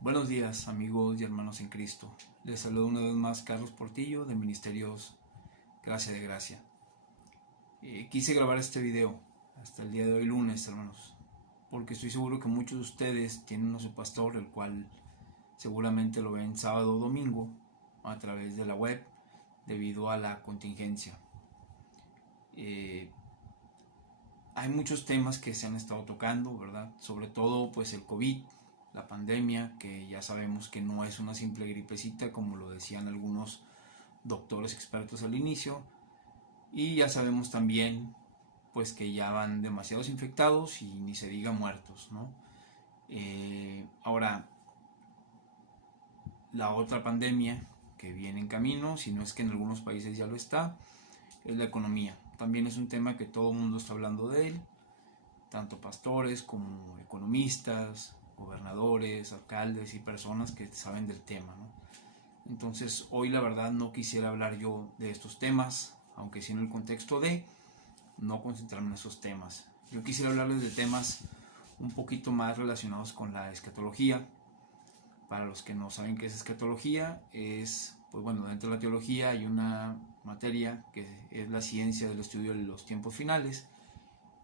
Buenos días, amigos y hermanos en Cristo. Les saludo una vez más Carlos Portillo de Ministerios Gracia de Gracia. Quise grabar este video hasta el día de hoy, lunes, hermanos, porque estoy seguro que muchos de ustedes tienen a su pastor, el cual seguramente lo ven sábado o domingo a través de la web debido a la contingencia. Hay muchos temas que se han estado tocando, ¿verdad? Sobre todo pues el COVID, la pandemia, que ya sabemos que no es una simple gripecita como lo decían algunos doctores expertos al inicio, y ya sabemos también pues que ya van demasiados infectados y ni se diga muertos, ¿no? Ahora, la otra pandemia que viene en camino, si no es que en algunos países ya lo está, es la economía. También es un tema que todo el mundo está hablando de él, tanto pastores como economistas, gobernadores, alcaldes y personas que saben del tema, ¿no? Entonces hoy la verdad no quisiera hablar yo de estos temas, aunque sí en el contexto de no concentrarme en esos temas. Yo quisiera hablarles de temas un poquito más relacionados con la escatología. Para los que no saben qué es escatología, pues bueno, dentro de la teología hay una materia que es la ciencia del estudio de los tiempos finales,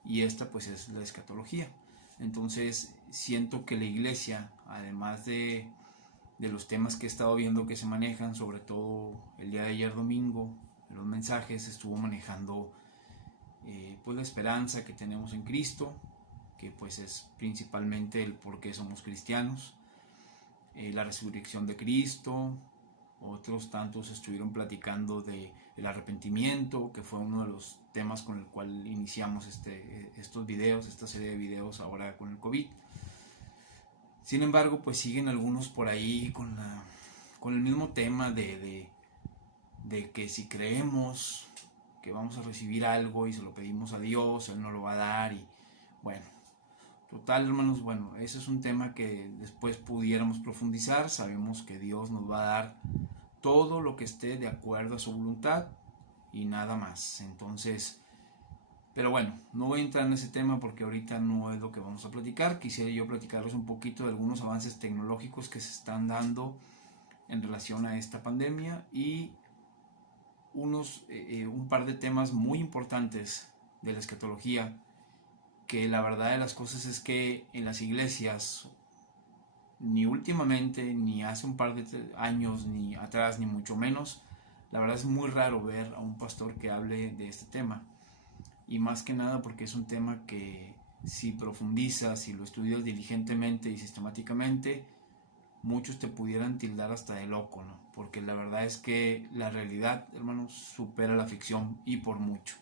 y esta pues es la escatología. Entonces siento que la iglesia, además de los temas que he estado viendo que se manejan, sobre todo el día de ayer domingo, en los mensajes estuvo manejando pues la esperanza que tenemos en Cristo, que pues es principalmente el por qué somos cristianos, la resurrección de Cristo. Otros tantos estuvieron platicando del arrepentimiento, que fue uno de los temas con el cual iniciamos estos videos, esta serie de videos ahora con el COVID. Sin embargo, pues siguen algunos por ahí con el mismo tema de que si creemos que vamos a recibir algo y se lo pedimos a Dios, Él nos lo va a dar. Y bueno, total, hermanos, bueno, ese es un tema que después pudiéramos profundizar. Sabemos que Dios nos va a dar todo lo que esté de acuerdo a su voluntad y nada más. Entonces, pero bueno, no voy a entrar en ese tema porque ahorita no es lo que vamos a platicar. Quisiera yo platicarles un poquito de algunos avances tecnológicos que se están dando en relación a esta pandemia y un par de temas muy importantes de la escatología, que la verdad de las cosas es que en las iglesias, ni últimamente, ni hace un par de años, ni atrás, ni mucho menos, la verdad es muy raro ver a un pastor que hable de este tema. Y más que nada porque es un tema que si profundizas, si lo estudias diligentemente y sistemáticamente, muchos te pudieran tildar hasta de loco, ¿no? Porque la verdad es que la realidad, hermanos, supera la ficción y por mucho.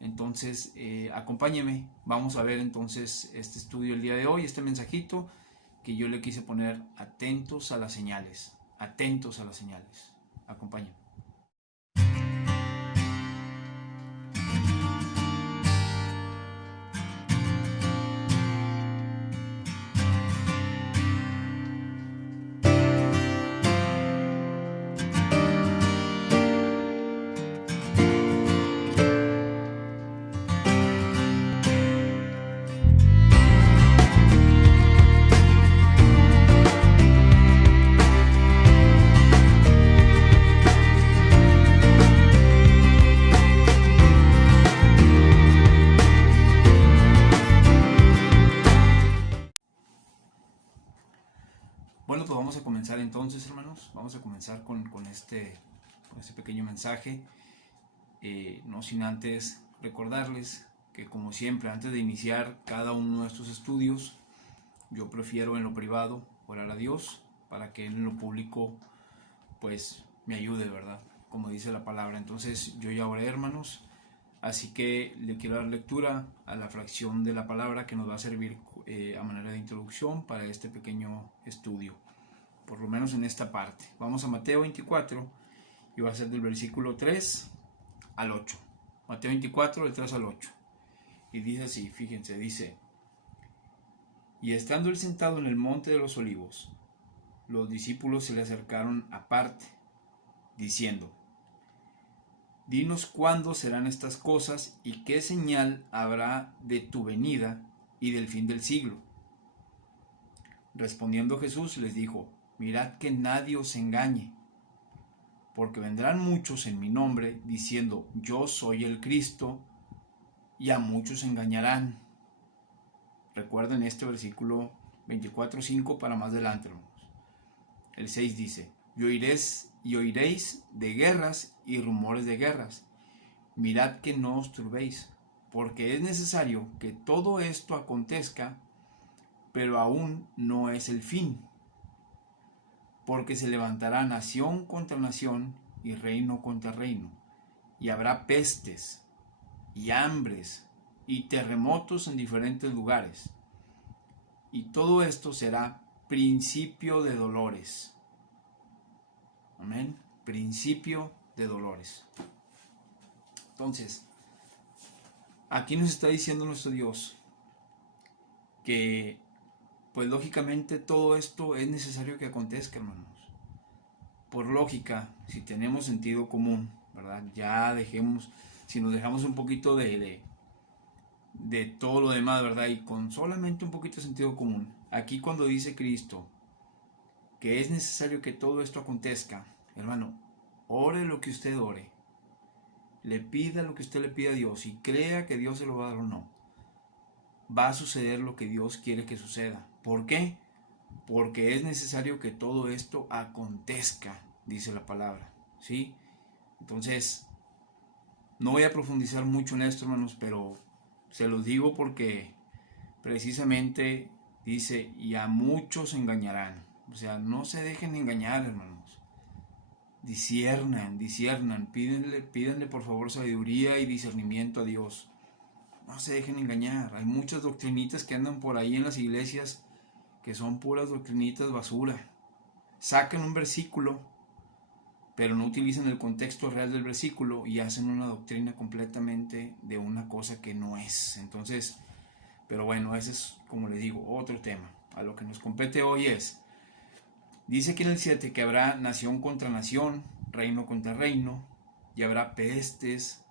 Entonces, acompáñeme, vamos a ver entonces este estudio el día de hoy, este mensajito que yo le quise poner: atentos a las señales, atentos a las señales. Acompáñenme. Bueno, pues vamos a comenzar entonces, hermanos. Vamos a comenzar con este pequeño mensaje. No sin antes recordarles que, como siempre, antes de iniciar cada uno de estos estudios, yo prefiero en lo privado orar a Dios para que en lo público pues me ayude, ¿verdad? Como dice la palabra. Entonces yo ya oré, hermanos, así que le quiero dar lectura a la fracción de la palabra que nos va a servir a manera de introducción para este pequeño estudio, por lo menos en esta parte. Vamos a Mateo 24 y va a ser del versículo 3 al 8. Mateo 24, del 3 al 8. Y dice así, fíjense, dice: y estando él sentado en el monte de los olivos, los discípulos se le acercaron aparte, diciendo: dinos cuándo serán estas cosas y qué señal habrá de tu venida y del fin del siglo. Respondiendo Jesús les dijo: mirad que nadie os engañe, porque vendrán muchos en mi nombre diciendo: yo soy el Cristo, y a muchos engañarán. Recuerden este versículo 24:5 para más adelante, hermanos. El 6 dice: y oiréis de guerras y rumores de guerras. Mirad que no os turbéis, porque es necesario que todo esto acontezca, pero aún no es el fin. Porque se levantará nación contra nación y reino contra reino, y habrá pestes y hambres y terremotos en diferentes lugares. Y todo esto será principio de dolores. Amén. Principio de dolores. Entonces, aquí nos está diciendo nuestro Dios que, pues lógicamente todo esto es necesario que acontezca, hermanos. Por lógica, si tenemos sentido común, ¿verdad? Ya dejemos, si nos dejamos un poquito de todo lo demás, ¿verdad? Y con solamente un poquito de sentido común. Aquí cuando dice Cristo que es necesario que todo esto acontezca, hermano, ore lo que usted ore, le pida lo que usted le pida a Dios y crea que Dios se lo va a dar o no, va a suceder lo que Dios quiere que suceda. ¿Por qué? Porque es necesario que todo esto acontezca, dice la palabra, ¿sí? Entonces, no voy a profundizar mucho en esto, hermanos, pero se los digo porque precisamente dice: y a muchos engañarán. O sea, no se dejen engañar, hermanos. Disciernan, pídenle por favor sabiduría y discernimiento a Dios. No se dejen engañar. Hay muchas doctrinitas que andan por ahí en las iglesias que son puras doctrinitas basura. Sacan un versículo, pero no utilizan el contexto real del versículo y hacen una doctrina completamente de una cosa que no es. Entonces, pero bueno, ese es, como les digo, otro tema. A lo que nos compete hoy dice aquí en el 7 que habrá nación contra nación, reino contra reino, y habrá pestes,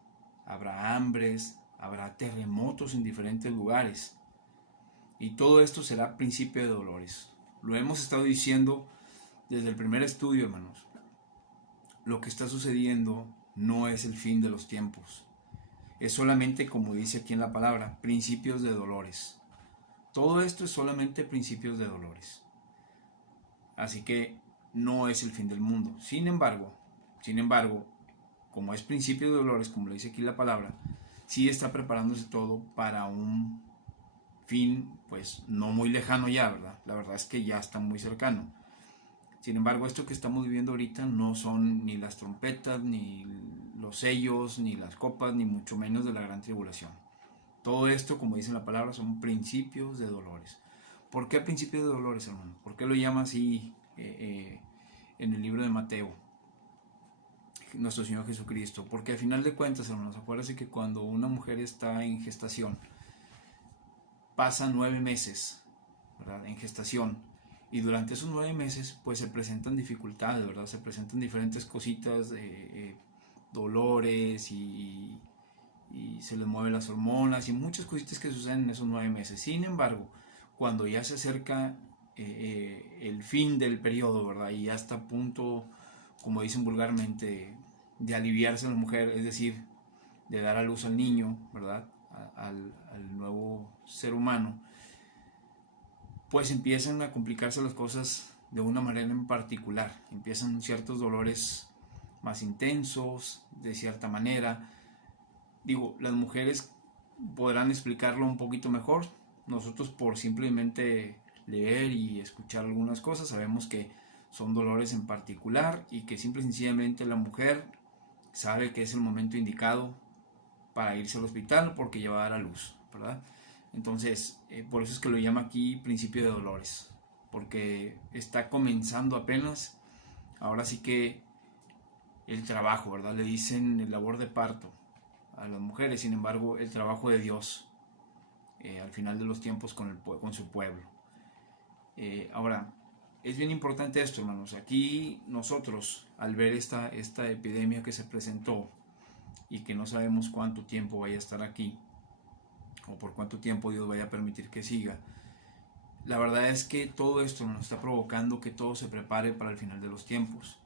habrá hambres, habrá terremotos en diferentes lugares. Y todo esto será principio de dolores. Lo hemos estado diciendo desde el primer estudio, hermanos. Lo que está sucediendo no es el fin de los tiempos. Es solamente, como dice aquí en la palabra, principios de dolores. Todo esto es solamente principios de dolores. Así que no es el fin del mundo. Sin embargo, como es principio de dolores, como le dice aquí la palabra, sí está preparándose todo para un fin, pues no muy lejano ya, ¿verdad? La verdad es que ya está muy cercano. Sin embargo, esto que estamos viviendo ahorita no son ni las trompetas, ni los sellos, ni las copas, ni mucho menos de la gran tribulación. Todo esto, como dice la palabra, son principios de dolores. ¿Por qué principios de dolores, hermano? ¿Por qué lo llama así en el libro de Mateo nuestro Señor Jesucristo? Porque al final de cuentas, hermanos, acuérdense que cuando una mujer está en gestación, pasa 9 meses, ¿verdad?, en gestación, y durante esos 9 meses pues se presentan dificultades, ¿verdad? Se presentan diferentes cositas, dolores y se les mueven las hormonas y muchas cositas que suceden en esos 9 meses. Sin embargo, cuando ya se acerca el fin del periodo, ¿verdad?, y ya está a punto, como dicen vulgarmente, de aliviarse la mujer, es decir, de dar a luz al niño, ¿verdad?, al nuevo ser humano, pues empiezan a complicarse las cosas de una manera en particular. Empiezan ciertos dolores más intensos, de cierta manera. Digo, las mujeres podrán explicarlo un poquito mejor. Nosotros, por simplemente leer y escuchar algunas cosas, sabemos que son dolores en particular y que simple y sencillamente la mujer sabe que es el momento indicado para irse al hospital porque ya va a dar a luz, ¿verdad? Entonces, por eso es que lo llama aquí principio de dolores, porque está comenzando apenas, ahora sí que el trabajo, ¿verdad? Le dicen el labor de parto a las mujeres, sin embargo, el trabajo de Dios al final de los tiempos con su pueblo. Ahora, es bien importante esto, hermanos. Aquí nosotros, al ver esta epidemia que se presentó y que no sabemos cuánto tiempo vaya a estar aquí, o por cuánto tiempo Dios vaya a permitir que siga, la verdad es que todo esto nos está provocando que todo se prepare para el final de los tiempos.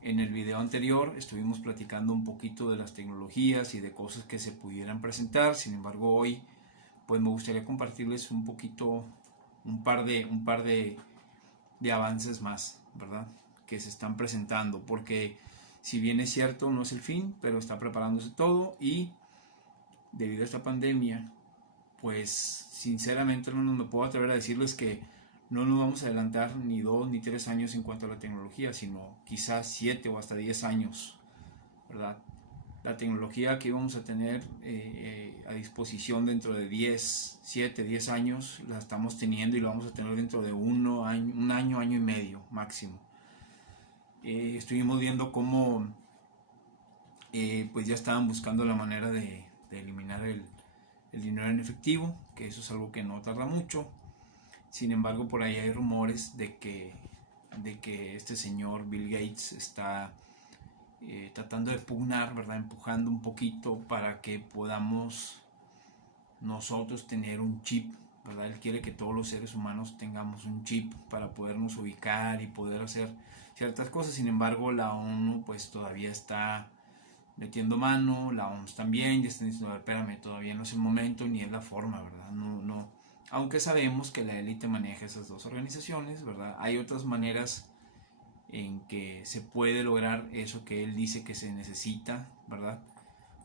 En el video anterior estuvimos platicando un poquito de las tecnologías y de cosas que se pudieran presentar. Sin embargo, hoy pues me gustaría compartirles un poquito, un par de avances más, ¿verdad? Que se están presentando, porque si bien es cierto, no es el fin, pero está preparándose todo y debido a esta pandemia, pues sinceramente no me puedo atrever a decirles que no nos vamos a adelantar ni 2 ni 3 años en cuanto a la tecnología, sino quizás 7 o hasta 10 años, ¿verdad? La tecnología que íbamos a tener a disposición dentro de 7, 10 años, la estamos teniendo y la vamos a tener dentro de un año y medio máximo. Estuvimos viendo cómo pues ya estaban buscando la manera de eliminar el dinero en efectivo, que eso es algo que no tarda mucho. Sin embargo, por ahí hay rumores de que este señor Bill Gates está tratando de pugnar, ¿verdad? Empujando un poquito para que podamos nosotros tener un chip, ¿verdad? Él quiere que todos los seres humanos tengamos un chip para podernos ubicar y poder hacer ciertas cosas. Sin embargo, la ONU pues todavía está metiendo mano, la OMS también, ya están diciendo, espérame, todavía no es el momento ni es la forma, ¿verdad? No. Aunque sabemos que la élite maneja esas dos organizaciones, ¿verdad? Hay otras maneras en que se puede lograr eso que él dice que se necesita, ¿verdad?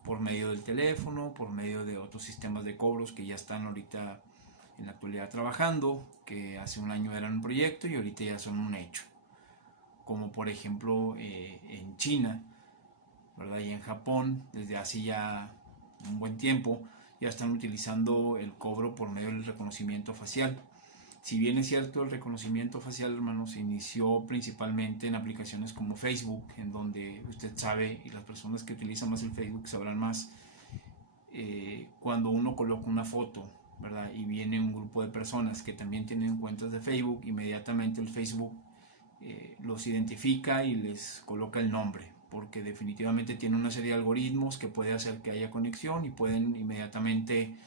Por medio del teléfono, por medio de otros sistemas de cobros que ya están ahorita en la actualidad trabajando, que hace un año eran un proyecto y ahorita ya son un hecho. Como por ejemplo en China, ¿verdad? Y en Japón, desde hace ya un buen tiempo, ya están utilizando el cobro por medio del reconocimiento facial. Si bien es cierto, el reconocimiento facial, hermanos, se inició principalmente en aplicaciones como Facebook, en donde usted sabe, y las personas que utilizan más el Facebook sabrán más, cuando uno coloca una foto, ¿verdad? Y viene un grupo de personas que también tienen cuentas de Facebook, inmediatamente el Facebook los identifica y les coloca el nombre, porque definitivamente tiene una serie de algoritmos que puede hacer que haya conexión y pueden inmediatamente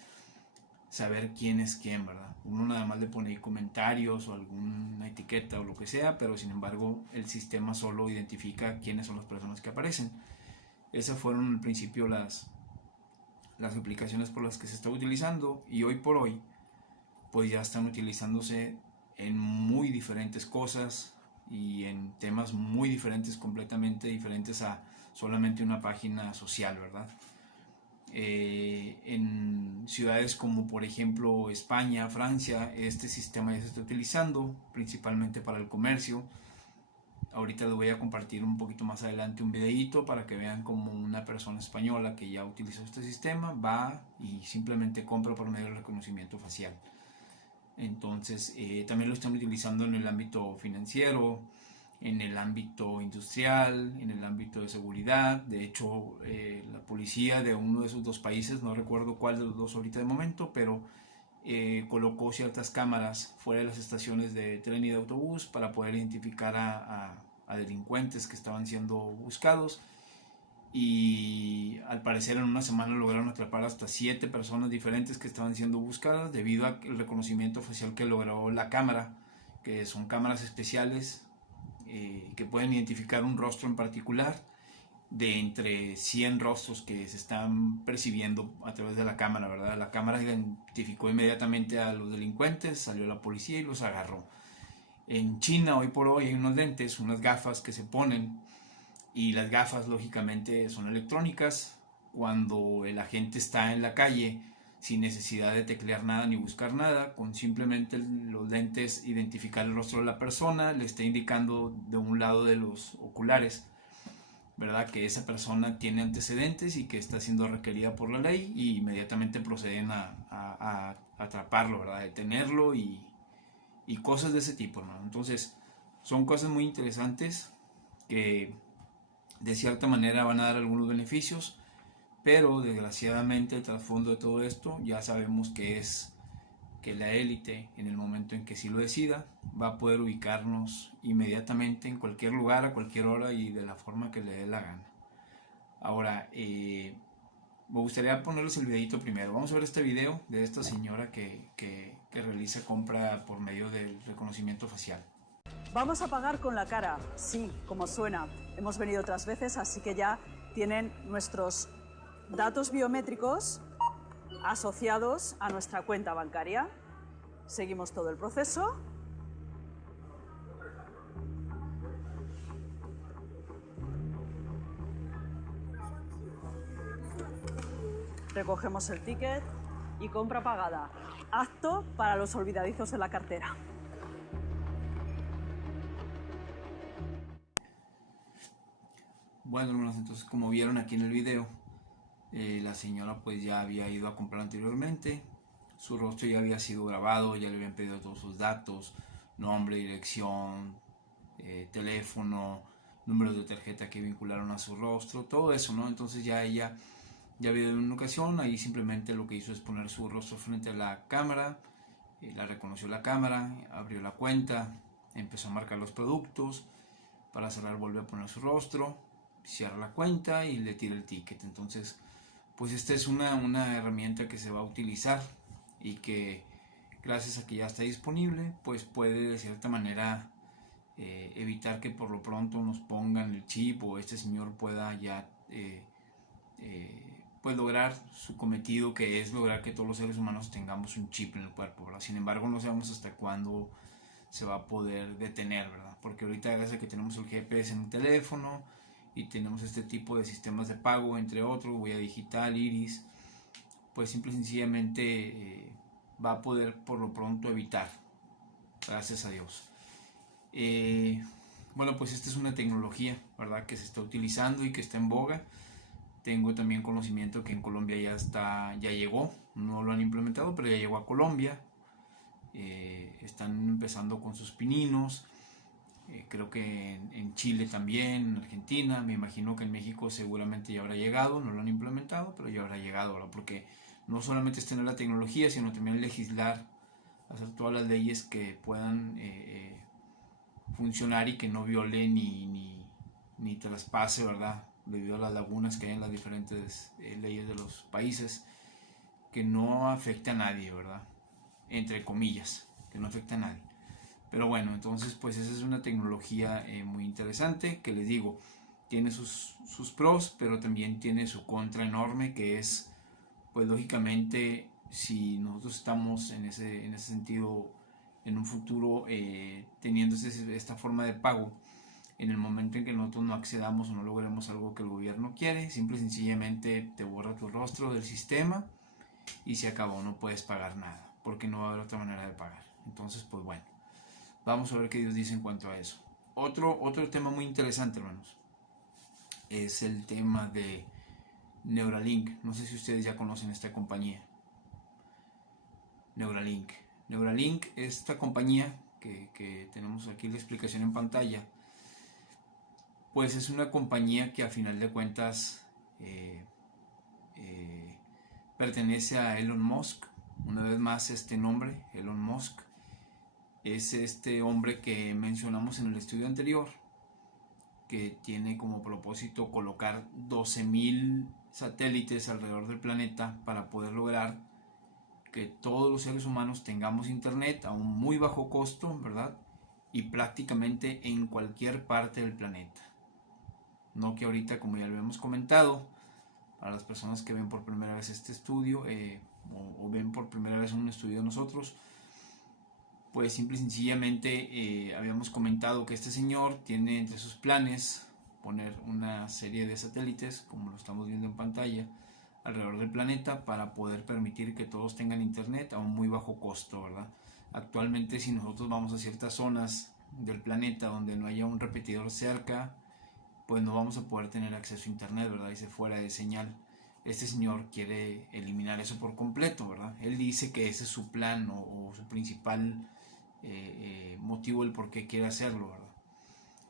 saber quién es quién, ¿verdad? Uno nada más le pone comentarios o alguna etiqueta o lo que sea, pero sin embargo el sistema solo identifica quiénes son las personas que aparecen. Esas fueron al principio las aplicaciones por las que se está utilizando y hoy por hoy pues ya están utilizándose en muy diferentes cosas y en temas muy diferentes, completamente diferentes a solamente una página social, ¿verdad? En ciudades como por ejemplo España, Francia, este sistema ya se está utilizando principalmente para el comercio. Ahorita les voy a compartir un poquito más adelante un videito para que vean como una persona española que ya utilizó este sistema va y simplemente compra por medio del reconocimiento facial. Entonces también lo están utilizando en el ámbito financiero, en el ámbito industrial, en el ámbito de seguridad. De hecho, la policía de uno de esos dos países, no recuerdo cuál de los dos ahorita de momento, pero colocó ciertas cámaras fuera de las estaciones de tren y de autobús para poder identificar a delincuentes que estaban siendo buscados. Y al parecer en una semana lograron atrapar hasta 7 personas diferentes que estaban siendo buscadas debido al reconocimiento facial que logró la cámara, que son cámaras especiales que pueden identificar un rostro en particular de entre 100 rostros que se están percibiendo a través de la cámara, ¿verdad? La cámara identificó inmediatamente a los delincuentes, salió la policía y los agarró. En China hoy por hoy hay unos lentes, unas gafas que se ponen y las gafas lógicamente son electrónicas. Cuando el agente está en la calle sin necesidad de teclear nada ni buscar nada, con simplemente los lentes identificar el rostro de la persona, le está indicando de un lado de los oculares, ¿verdad? Que esa persona tiene antecedentes y que está siendo requerida por la ley y inmediatamente proceden a atraparlo, ¿verdad? A detenerlo y cosas de ese tipo, ¿no? Entonces son cosas muy interesantes que de cierta manera van a dar algunos beneficios, pero desgraciadamente el trasfondo de todo esto ya sabemos que es que la élite, en el momento en que sí lo decida, va a poder ubicarnos inmediatamente en cualquier lugar, a cualquier hora y de la forma que le dé la gana. Ahora, me gustaría ponerles el videito primero. Vamos a ver este video de esta señora que realiza compra por medio del reconocimiento facial. Vamos a pagar con la cara, sí, como suena. Hemos venido otras veces, así que ya tienen nuestros datos biométricos asociados a nuestra cuenta bancaria. Seguimos todo el proceso. Recogemos el ticket y compra pagada. Apto para los olvidadizos de la cartera. Bueno, hermanos, entonces como vieron aquí en el video, la señora pues ya había ido a comprar anteriormente, su rostro ya había sido grabado, ya le habían pedido todos sus datos, nombre, dirección, teléfono, números de tarjeta que vincularon a su rostro, todo eso, ¿no? Entonces ya ella ya había ido en una ocasión, ahí simplemente lo que hizo es poner su rostro frente a la cámara, la reconoció la cámara, abrió la cuenta, empezó a marcar los productos, para cerrar vuelve a poner su rostro, cierra la cuenta y le tira el ticket. Entonces pues esta es una herramienta que se va a utilizar y que gracias a que ya está disponible pues puede de cierta manera evitar que por lo pronto nos pongan el chip o este señor pueda ya pues lograr su cometido, que es lograr que todos los seres humanos tengamos un chip en el cuerpo, ¿verdad? Sin embargo no sabemos hasta cuándo se va a poder detener, ¿verdad? Porque ahorita gracias a que tenemos el GPS en el teléfono y tenemos este tipo de sistemas de pago, entre otros, huella digital, iris, pues simple y sencillamente va a poder por lo pronto evitar, gracias a Dios. Bueno, pues esta es una tecnología, ¿verdad?, que se está utilizando y que está en boga. Tengo también conocimiento que en Colombia ya llegó, no lo han implementado, pero ya llegó a Colombia. Están empezando con sus pininos. Creo que en Chile también, en Argentina, me imagino que en México seguramente ya habrá llegado, no lo han implementado, pero ya habrá llegado, ¿verdad? Porque no solamente es tener la tecnología, sino también legislar, hacer todas las leyes que puedan funcionar y que no violen ni traspase, ¿verdad? Debido a las lagunas que hay en las diferentes leyes de los países, que no afecte a nadie, ¿verdad? Entre comillas, que no afecte a nadie. Pero bueno, entonces pues esa es una tecnología muy interesante, que les digo, tiene sus pros, pero también tiene su contra enorme, que es, pues lógicamente, si nosotros estamos en ese sentido, en un futuro, teniendo esta forma de pago, en el momento en que nosotros no accedamos o no logremos algo que el gobierno quiere, simple y sencillamente te borra tu rostro del sistema y se acabó, no puedes pagar nada, porque no va a haber otra manera de pagar. Entonces, pues bueno, vamos a ver qué Dios dice en cuanto a eso. Otro tema muy interesante, hermanos, es el tema de Neuralink. No sé si ustedes ya conocen esta compañía. Neuralink. Neuralink, esta compañía que tenemos aquí la explicación en pantalla, pues es una compañía que a final de cuentas pertenece a Elon Musk. Una vez más, este nombre, Elon Musk, es este hombre que mencionamos en el estudio anterior, que tiene como propósito colocar 12,000 satélites alrededor del planeta para poder lograr que todos los seres humanos tengamos internet a un muy bajo costo, ¿verdad? Y prácticamente en cualquier parte del planeta. No que ahorita, como ya lo hemos comentado, para las personas que ven por primera vez este estudio o ven por primera vez un estudio de nosotros, pues simple y sencillamente habíamos comentado que este señor tiene entre sus planes poner una serie de satélites, como lo estamos viendo en pantalla, alrededor del planeta para poder permitir que todos tengan internet a un muy bajo costo, ¿verdad? Actualmente, si nosotros vamos a ciertas zonas del planeta donde no haya un repetidor cerca, pues no vamos a poder tener acceso a internet, ¿verdad? Dice fuera de señal. Este señor quiere eliminar eso por completo, ¿verdad? Él dice que ese es su plan o su principal motivo el por qué quiere hacerlo, ¿verdad?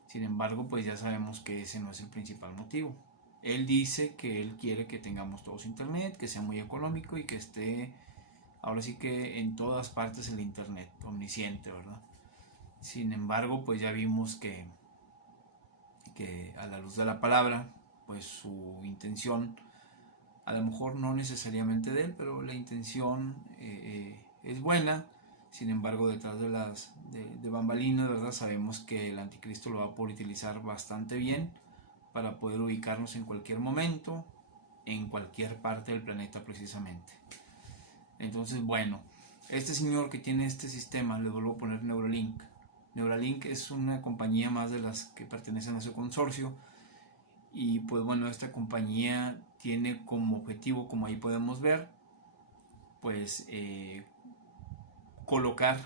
Sin embargo, pues ya sabemos que ese no es el principal motivo. Él dice que él quiere que tengamos todos internet, que sea muy económico y que esté, ahora sí que en todas partes el internet, omnisciente, ¿verdad? Sin embargo, pues ya vimos que a la luz de la palabra, pues su intención a lo mejor no necesariamente de él, pero la intención es buena. Sin embargo, detrás de bambalinas, ¿verdad? Sabemos que el anticristo lo va a poder utilizar bastante bien para poder ubicarnos en cualquier momento, en cualquier parte del planeta precisamente. Entonces, bueno, este señor que tiene este sistema, le vuelvo a poner Neuralink. Neuralink es una compañía más de las que pertenecen a ese consorcio. Y pues bueno, esta compañía tiene como objetivo, como ahí podemos ver, pues colocar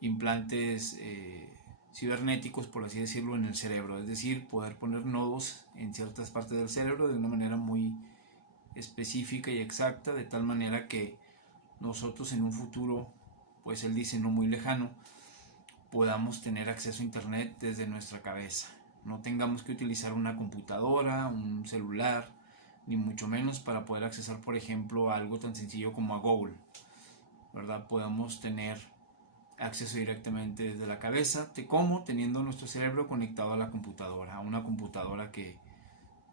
implantes cibernéticos, por así decirlo, en el cerebro. Es decir, poder poner nodos en ciertas partes del cerebro de una manera muy específica y exacta, de tal manera que nosotros en un futuro, pues él dice no muy lejano, podamos tener acceso a internet desde nuestra cabeza. No tengamos que utilizar una computadora, un celular, ni mucho menos para poder accesar, por ejemplo, a algo tan sencillo como a Google, ¿verdad? Podamos tener acceso directamente desde la cabeza, como teniendo nuestro cerebro conectado a la computadora, a una computadora que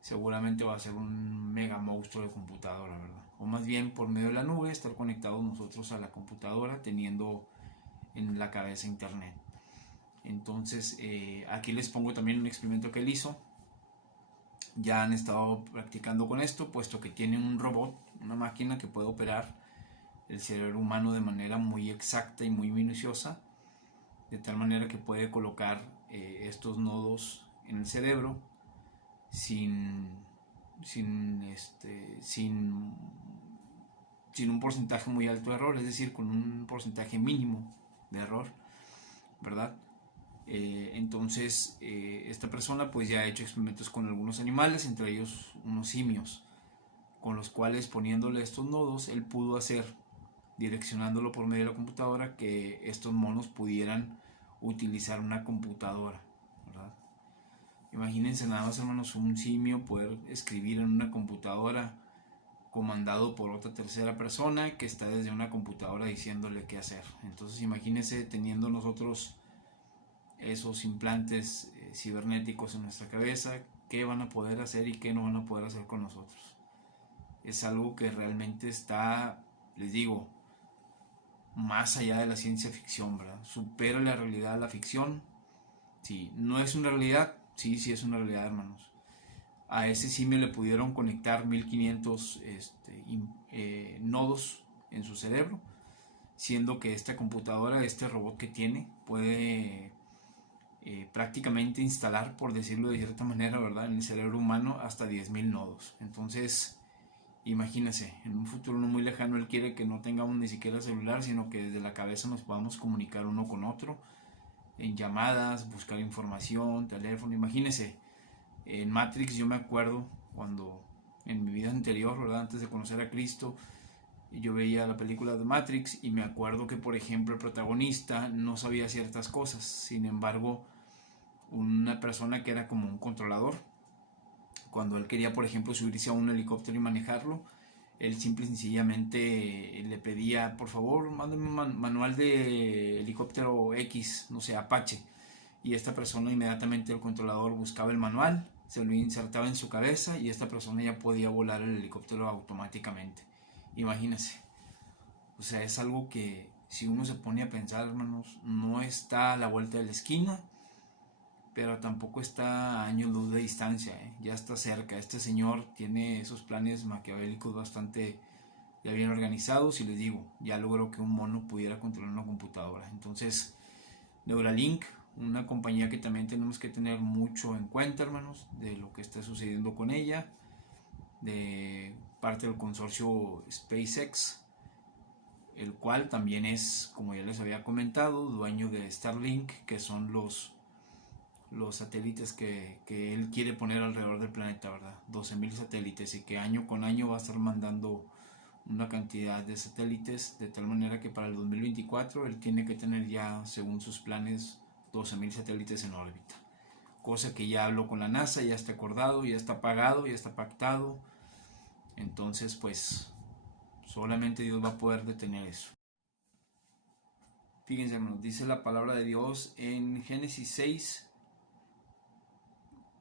seguramente va a ser un mega monstruo de computadora, ¿verdad? O más bien por medio de la nube, estar conectados nosotros a la computadora teniendo en la cabeza internet. Entonces aquí les pongo también un experimento que él hizo. Ya han estado practicando con esto, puesto que tiene un robot, una máquina que puede operar el cerebro humano de manera muy exacta y muy minuciosa, de tal manera que puede colocar estos nodos en el cerebro sin un porcentaje muy alto de error, es decir, con un porcentaje mínimo de error, ¿verdad? Entonces esta persona pues ya ha hecho experimentos con algunos animales, entre ellos unos simios, con los cuales poniéndole estos nodos él pudo hacer, direccionándolo por medio de la computadora, que estos monos pudieran utilizar una computadora, ¿verdad? Imagínense nada más, hermanos, un simio poder escribir en una computadora comandado por otra tercera persona que está desde una computadora diciéndole qué hacer. Entonces imagínense teniendo nosotros esos implantes cibernéticos en nuestra cabeza, qué van a poder hacer y qué no van a poder hacer con nosotros. Es algo que realmente está, les digo, más allá de la ciencia ficción, ¿verdad? Supera la realidad de la ficción. Sí, no es una realidad, sí es una realidad, hermanos. A ese simio le pudieron conectar 1500 nodos en su cerebro, siendo que esta computadora, este robot que tiene, puede prácticamente instalar, por decirlo de cierta manera, ¿verdad?, en el cerebro humano hasta 10.000 nodos. Entonces, imagínense, en un futuro no muy lejano él quiere que no tengamos ni siquiera celular, sino que desde la cabeza nos podamos comunicar uno con otro, en llamadas, buscar información, teléfono. Imagínense, en Matrix yo me acuerdo cuando en mi vida anterior, ¿verdad?, antes de conocer a Cristo, yo veía la película de Matrix y me acuerdo que, por ejemplo, el protagonista no sabía ciertas cosas. Sin embargo, una persona que era como un controlador, cuando él quería, por ejemplo, subirse a un helicóptero y manejarlo, él simple y sencillamente le pedía, por favor, mándame un manual de helicóptero X, no sé, Apache. Y esta persona inmediatamente, el controlador, buscaba el manual, se lo insertaba en su cabeza y esta persona ya podía volar el helicóptero automáticamente. Imagínense. O sea, es algo que si uno se pone a pensar, hermanos, no está a la vuelta de la esquina, pero tampoco está a años luz de distancia, ya está cerca. Este señor tiene esos planes maquiavélicos bastante ya bien organizados y les digo, ya logró que un mono pudiera controlar una computadora. Entonces, Neuralink, una compañía que también tenemos que tener mucho en cuenta, hermanos, de lo que está sucediendo con ella, de parte del consorcio SpaceX, el cual también es, como ya les había comentado, dueño de Starlink, que son los satélites que él quiere poner alrededor del planeta, ¿verdad? 12.000 satélites, y que año con año va a estar mandando una cantidad de satélites, de tal manera que para el 2024 él tiene que tener ya, según sus planes, 12.000 satélites en órbita. Cosa que ya habló con la NASA, ya está acordado, ya está pagado, ya está pactado. Entonces, pues, solamente Dios va a poder detener eso. Fíjense, hermanos, dice la palabra de Dios en Génesis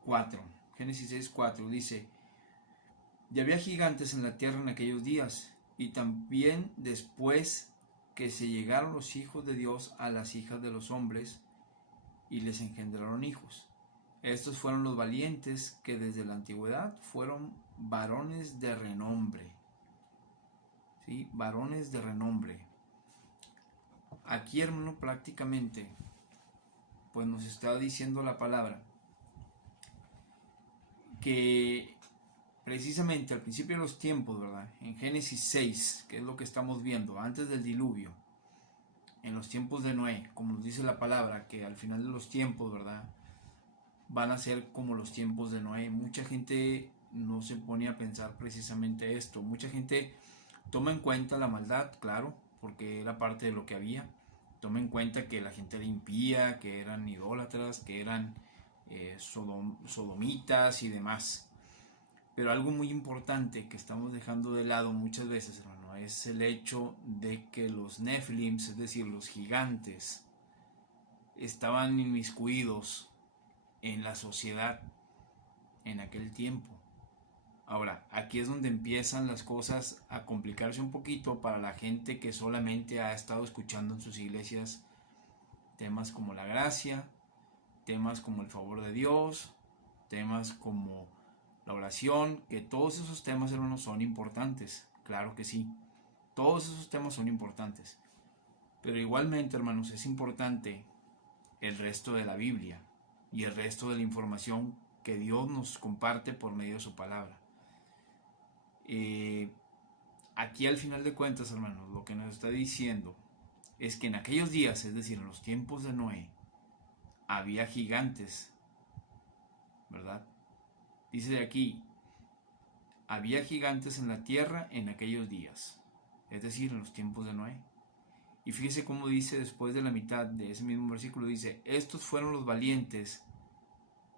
6:4. Génesis 6:4 dice: Y había gigantes en la tierra en aquellos días, y también después que se llegaron los hijos de Dios a las hijas de los hombres, y les engendraron hijos. Estos fueron los valientes que desde la antigüedad fueron varones de renombre. ¿Sí? Varones de renombre. Aquí, hermano, prácticamente, pues nos está diciendo la palabra que precisamente al principio de los tiempos, ¿verdad? En Génesis 6, que es lo que estamos viendo, antes del diluvio, en los tiempos de Noé, como nos dice la palabra, que al final de los tiempos, ¿verdad?, van a ser como los tiempos de Noé. Mucha gente no se pone a pensar precisamente esto. Mucha gente toma en cuenta la maldad, claro, porque era parte de lo que había. Toma en cuenta que la gente era impía, que eran idólatras, que eran sodomitas y demás. Pero algo muy importante que estamos dejando de lado muchas veces, hermano, es el hecho de que los Nephilims, es decir, los gigantes, estaban inmiscuidos en la sociedad en aquel tiempo. Ahora, aquí es donde empiezan las cosas a complicarse un poquito para la gente que solamente ha estado escuchando en sus iglesias temas como la gracia, temas como el favor de Dios, temas como la oración, que todos esos temas, hermanos, son importantes, claro que sí, todos esos temas son importantes, pero igualmente, hermanos, es importante el resto de la Biblia y el resto de la información que Dios nos comparte por medio de su palabra. Aquí al final de cuentas, hermanos, lo que nos está diciendo es que en aquellos días, es decir, en los tiempos de Noé, había gigantes, ¿verdad? Dice de aquí, había gigantes en la tierra en aquellos días, es decir, en los tiempos de Noé. Y fíjese cómo dice después de la mitad de ese mismo versículo, dice, estos fueron los valientes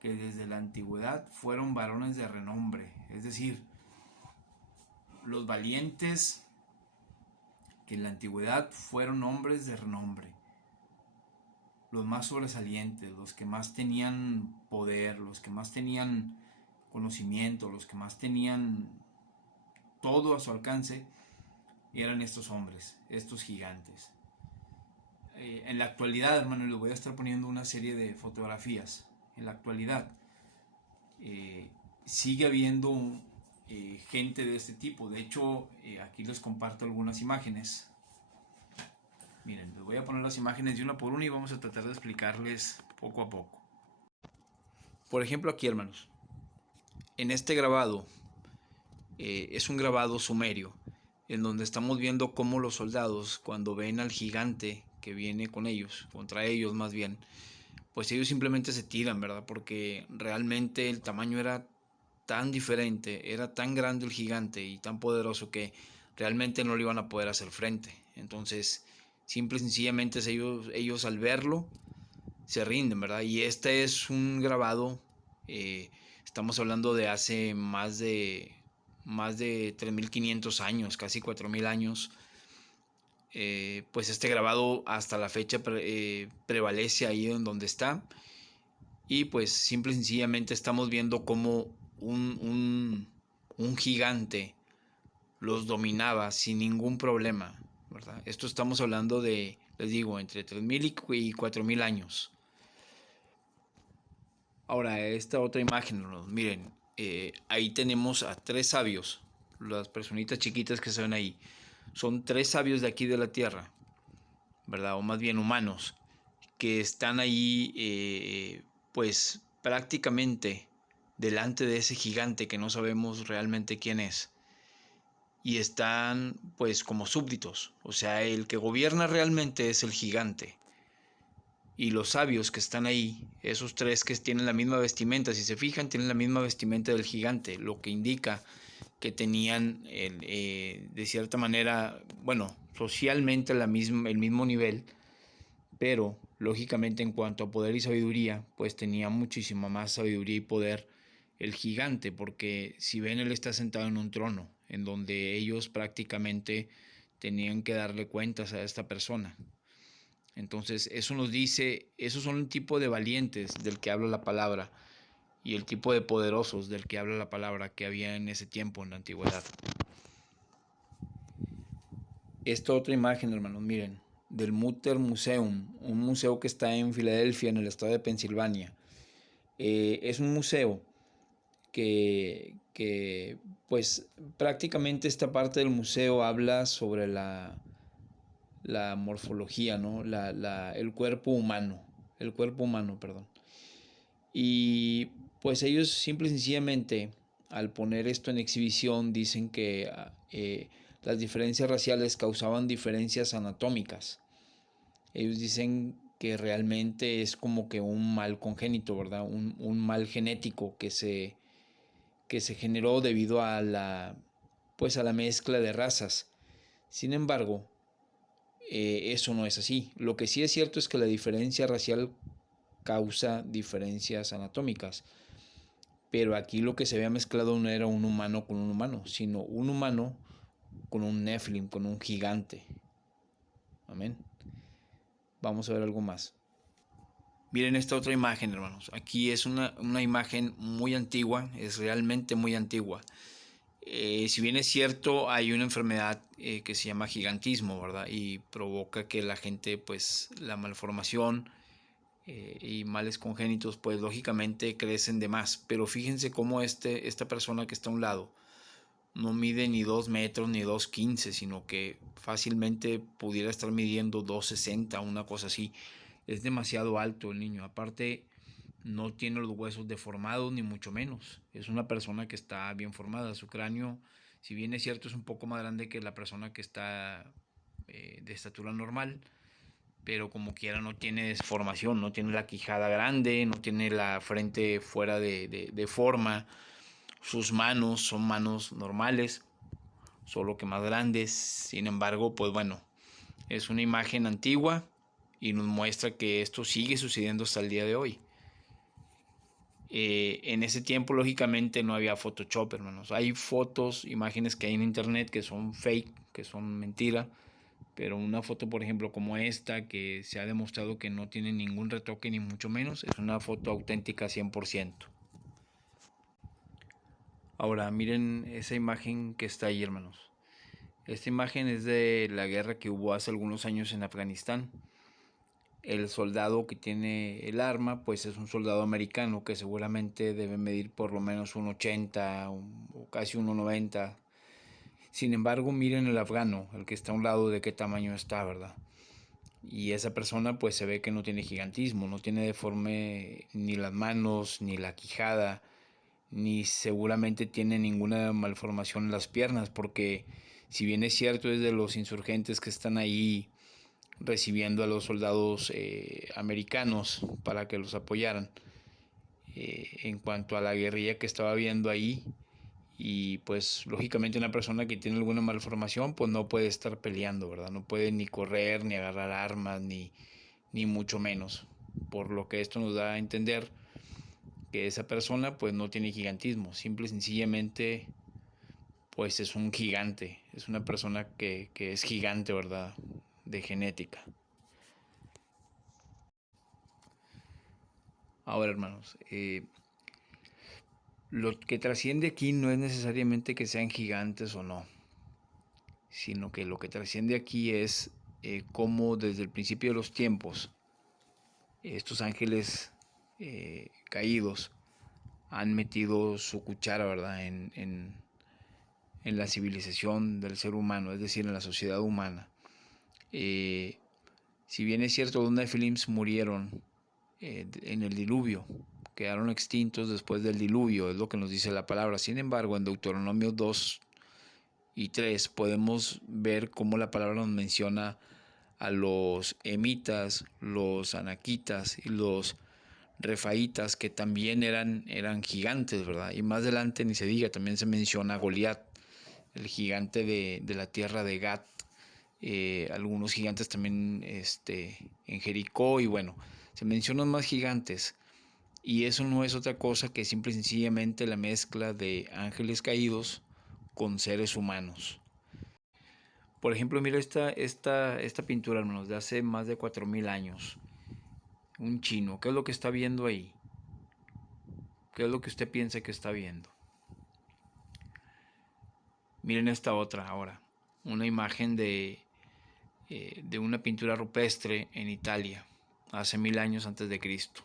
que desde la antigüedad fueron varones de renombre, es decir, los valientes que en la antigüedad fueron hombres de renombre, los más sobresalientes, los que más tenían poder, los que más tenían conocimiento, los que más tenían todo a su alcance, eran estos hombres, estos gigantes. En la actualidad, hermano, les voy a estar poniendo una serie de fotografías. En la actualidad sigue habiendo gente de este tipo. De hecho, aquí les comparto algunas imágenes. Miren, les voy a poner las imágenes de una por una y vamos a tratar de explicarles poco a poco. Por ejemplo, aquí, hermanos, en este grabado es un grabado sumerio en donde estamos viendo cómo los soldados, cuando ven al gigante que viene con ellos, contra ellos más bien, pues ellos simplemente se tiran, ¿verdad? Porque realmente el tamaño era tan diferente, era tan grande el gigante y tan poderoso que realmente no le iban a poder hacer frente. Entonces, simple y sencillamente ellos al verlo se rinden, ¿verdad? Y este es un grabado, estamos hablando de hace más de 3.500 años, casi 4.000 años. Pues este grabado hasta la fecha prevalece ahí en donde está, y pues simple y sencillamente estamos viendo cómo un gigante los dominaba sin ningún problema, ¿verdad? Esto estamos hablando de, les digo, entre 3.000 y 4.000 años. Ahora, esta otra imagen, miren, ahí tenemos a 3 sabios, las personitas chiquitas que se ven ahí. Son 3 sabios de aquí de la tierra, ¿verdad? O más bien humanos, que están ahí, pues prácticamente delante de ese gigante que no sabemos realmente quién es. Y están pues como súbditos, o sea, el que gobierna realmente es el gigante. Y los sabios que están ahí, esos 3 que tienen la misma vestimenta, si se fijan, tienen la misma vestimenta del gigante, lo que indica que tenían de cierta manera, bueno, socialmente el mismo nivel, pero lógicamente en cuanto a poder y sabiduría, pues tenía muchísima más sabiduría y poder el gigante, porque si ven, él está sentado en un trono, en donde ellos prácticamente tenían que darle cuentas a esta persona. Entonces eso nos dice, esos son un tipo de valientes del que habla la palabra. y el tipo de poderosos del que habla la palabra que había en ese tiempo, en la antigüedad. Esta otra imagen, hermanos, miren, del Mutter Museum, un museo que está en Filadelfia, en el estado de Pensilvania. Es un museo que pues prácticamente esta parte del museo habla sobre la morfología, ¿no? El cuerpo humano, perdón. Y pues ellos simple y sencillamente, al poner esto en exhibición, dicen que las diferencias raciales causaban diferencias anatómicas. Ellos dicen que realmente es como que un mal congénito, ¿verdad? Un mal genético que se generó debido a pues a la mezcla de razas. Sin embargo, eso no es así. Lo que sí es cierto es que la diferencia racial causa diferencias anatómicas. Pero aquí lo que se había mezclado no era un humano con un humano, sino un humano con un Nephilim, con un gigante. Amén. Vamos a ver algo más. Miren esta otra imagen, hermanos. Aquí es una imagen muy antigua, es realmente muy antigua. Si bien es cierto, hay una enfermedad que se llama gigantismo, ¿verdad? Y provoca que la gente, pues, la malformación y males congénitos, pues, lógicamente crecen de más. Pero fíjense cómo esta persona que está a un lado no mide ni 2 metros ni 2,15, sino que fácilmente pudiera estar midiendo 2,60, una cosa así. Es demasiado alto el niño. Aparte, no tiene los huesos deformados, ni mucho menos. Es una persona que está bien formada. Su cráneo, si bien es cierto, es un poco más grande que la persona que está de estatura normal, pero como quiera no tiene deformación, no tiene la quijada grande, no tiene la frente fuera de forma. Sus manos son manos normales, solo que más grandes. Sin embargo, pues bueno, es una imagen antigua y nos muestra que esto sigue sucediendo hasta el día de hoy. En ese tiempo lógicamente no había Photoshop, hermanos. Hay fotos, imágenes que hay en internet que son fake, que son mentira, pero una foto, por ejemplo, como esta, que se ha demostrado que no tiene ningún retoque ni mucho menos, es una foto auténtica 100%. Ahora miren esa imagen que está ahí, hermanos. Esta imagen es de la guerra que hubo hace algunos años en Afganistán. El soldado que tiene el arma, pues es un soldado americano que seguramente debe medir por lo menos 1,80 o casi 1,90. Sin embargo, miren el afgano, el que está a un lado, de qué tamaño está, ¿verdad? Y esa persona pues se ve que no tiene gigantismo, no tiene deforme ni las manos, ni la quijada, ni seguramente tiene ninguna malformación en las piernas, porque si bien es cierto es de los insurgentes que están ahí recibiendo a los soldados americanos para que los apoyaran en cuanto a la guerrilla que estaba viendo ahí, y pues lógicamente una persona que tiene alguna malformación pues no puede estar peleando, ¿verdad? No puede ni correr, ni agarrar armas, ni mucho menos, por lo que esto nos da a entender que esa persona pues no tiene gigantismo, simple y sencillamente pues es un gigante, es una persona que es gigante, ¿verdad? De genética. Ahora, hermanos, lo que trasciende aquí no es necesariamente que sean gigantes o no, sino que lo que trasciende aquí es cómo desde el principio de los tiempos estos ángeles caídos han metido su cuchara, ¿verdad? En la civilización del ser humano, es decir, en la sociedad humana. Si bien es cierto, los Nephilims murieron en el diluvio, quedaron extintos después del diluvio, es lo que nos dice la palabra. Sin embargo, en Deuteronomio 2 y 3 podemos ver cómo la palabra nos menciona a los emitas, los anaquitas y los refaitas, que también eran gigantes, ¿verdad? Y más adelante ni se diga, también se menciona a Goliat, el gigante de la tierra de Gat, algunos gigantes también en Jericó, y bueno, se mencionan más gigantes, y eso no es otra cosa que simple y sencillamente la mezcla de ángeles caídos con seres humanos. Por ejemplo, mira esta pintura, hermanos, de hace más de 4,000 años. Un chino, ¿qué es lo que está viendo ahí? ¿Qué es lo que usted piensa que está viendo? Miren esta otra ahora. Una imagen de una pintura rupestre en Italia, hace 1000 años antes de Cristo.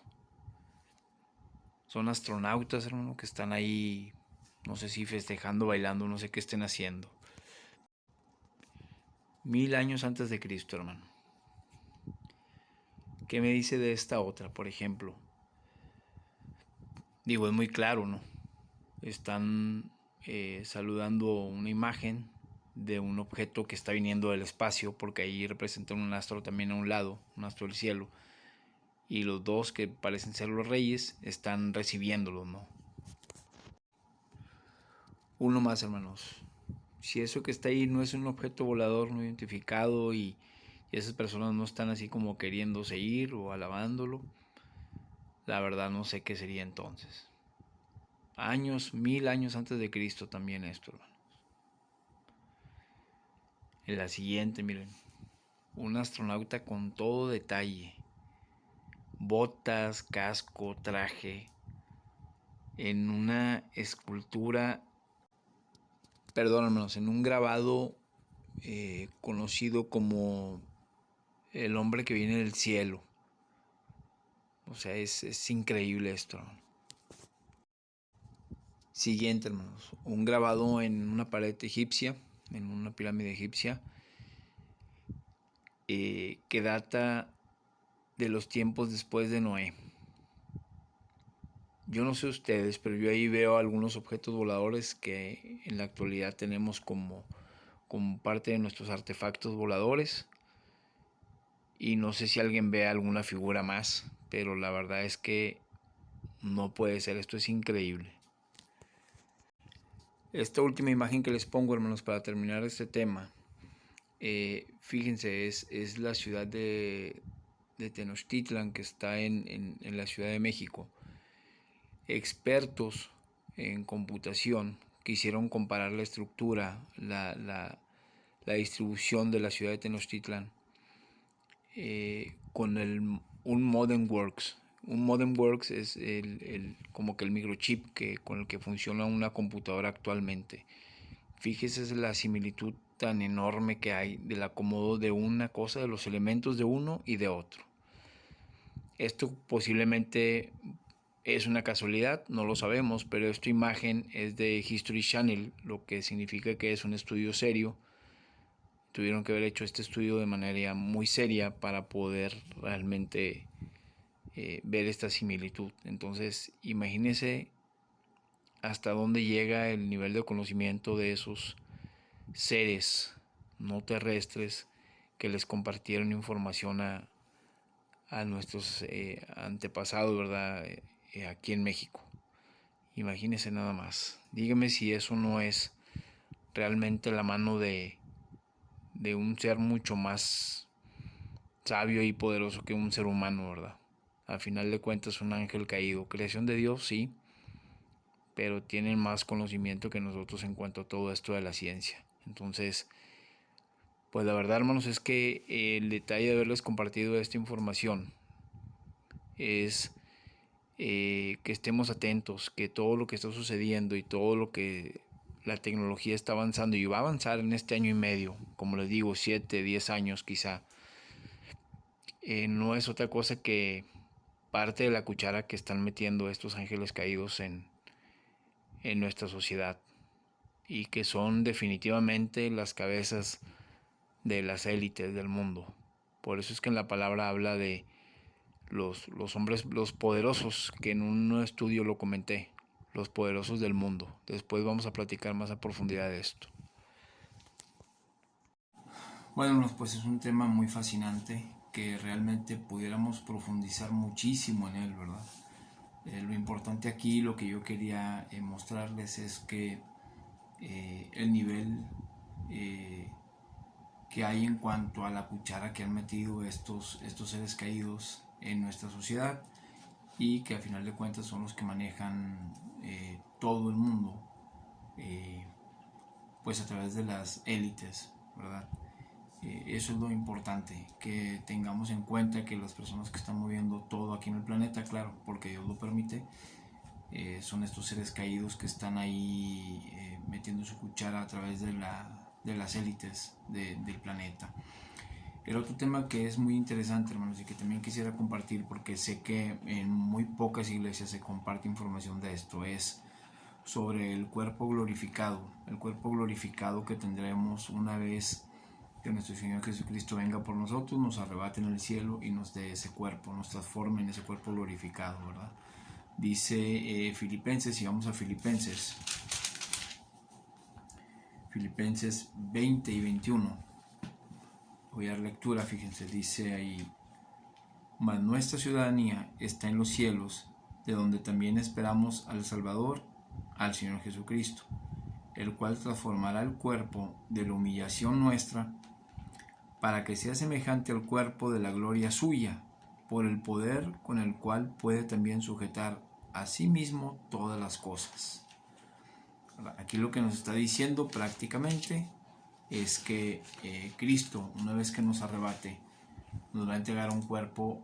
Son astronautas, hermano, que están ahí, no sé si festejando, bailando, no sé qué estén haciendo. 1000 años antes de Cristo, hermano. ¿Qué me dice de esta otra, por ejemplo? Digo, es muy claro, ¿no? Están saludando una imagen de un objeto que está viniendo del espacio, porque ahí representan un astro también a un lado, un astro del cielo, y los dos que parecen ser los reyes están recibiéndolo, ¿no? Uno más, hermanos. Si eso que está ahí no es un objeto volador no identificado y esas personas no están así como queriéndose ir o alabándolo, la verdad no sé qué sería entonces. Años, 1000 años antes de Cristo también esto, hermanos. En la siguiente, miren, un astronauta con todo detalle, botas, casco, traje, en una escultura, perdón, hermanos, en un grabado conocido como el hombre que viene del cielo. O sea, es increíble esto, hermano. Siguiente, hermanos, un grabado en una pared egipcia, en una pirámide egipcia, que data de los tiempos después de Noé. Yo no sé ustedes, pero yo ahí veo algunos objetos voladores que en la actualidad tenemos como parte de nuestros artefactos voladores. Y no sé si alguien ve alguna figura más, pero la verdad es que no puede ser, esto es increíble. Esta última imagen que les pongo, hermanos, para terminar este tema, fíjense, es la ciudad de Tenochtitlan, que está en la Ciudad de México. Expertos en computación quisieron comparar la estructura, la distribución de la ciudad de Tenochtitlan con un modem works. Un modem works es como que el microchip con el que funciona una computadora actualmente. Fíjese la similitud tan enorme que hay del acomodo de una cosa, de los elementos de uno y de otro. Esto posiblemente es una casualidad, no lo sabemos, pero esta imagen es de History Channel, lo que significa que es un estudio serio. Tuvieron que haber hecho este estudio de manera muy seria para poder realmente ver esta similitud. Entonces, imagínense hasta dónde llega el nivel de conocimiento de esos seres no terrestres que les compartieron información a nuestros antepasados, ¿verdad? Aquí en México. Imagínense nada más. Dígame si eso no es realmente la mano de un ser mucho más sabio y poderoso que un ser humano, ¿verdad? Al final de cuentas, un ángel caído. Creación de Dios, sí, pero tienen más conocimiento que nosotros en cuanto a todo esto de la ciencia. Entonces, pues la verdad, hermanos, es que el detalle de haberles compartido esta información es que estemos atentos, que todo lo que está sucediendo y todo lo que la tecnología está avanzando y va a avanzar en este año y medio, como les digo, 7, 10 años quizá, no es otra cosa que parte de la cuchara que están metiendo estos ángeles caídos en nuestra sociedad y que son definitivamente las cabezas de las élites del mundo. Por eso es que en la palabra habla de los hombres, los poderosos, que en un estudio lo comenté, los poderosos del mundo. Después vamos a platicar más a profundidad de esto. Bueno, pues es un tema muy fascinante que realmente pudiéramos profundizar muchísimo en él, ¿verdad? Lo importante aquí, lo que yo quería mostrarles es que el nivel que hay en cuanto a la cuchara que han metido estos seres caídos en nuestra sociedad y que a final de cuentas son los que manejan todo el mundo, pues a través de las élites, ¿verdad? Eso es lo importante, que tengamos en cuenta que las personas que están moviendo todo aquí en el planeta, claro, porque Dios lo permite, son estos seres caídos que están ahí metiendo su cuchara a través de las élites del planeta. El otro tema que es muy interesante, hermanos, y que también quisiera compartir, porque sé que en muy pocas iglesias se comparte información de esto, es sobre el cuerpo glorificado que tendremos una vez que nuestro Señor Jesucristo venga por nosotros, nos arrebate en el cielo y nos dé ese cuerpo, nos transforme en ese cuerpo glorificado, ¿verdad? Dice Filipenses, y vamos a Filipenses 20 y 21. Voy a dar lectura, fíjense, dice ahí: mas nuestra ciudadanía está en los cielos, de donde también esperamos al Salvador, al Señor Jesucristo, el cual transformará el cuerpo de la humillación nuestra, para que sea semejante al cuerpo de la gloria suya, por el poder con el cual puede también sujetar a sí mismo todas las cosas. Aquí lo que nos está diciendo prácticamente es que Cristo, una vez que nos arrebate, nos va a entregar un cuerpo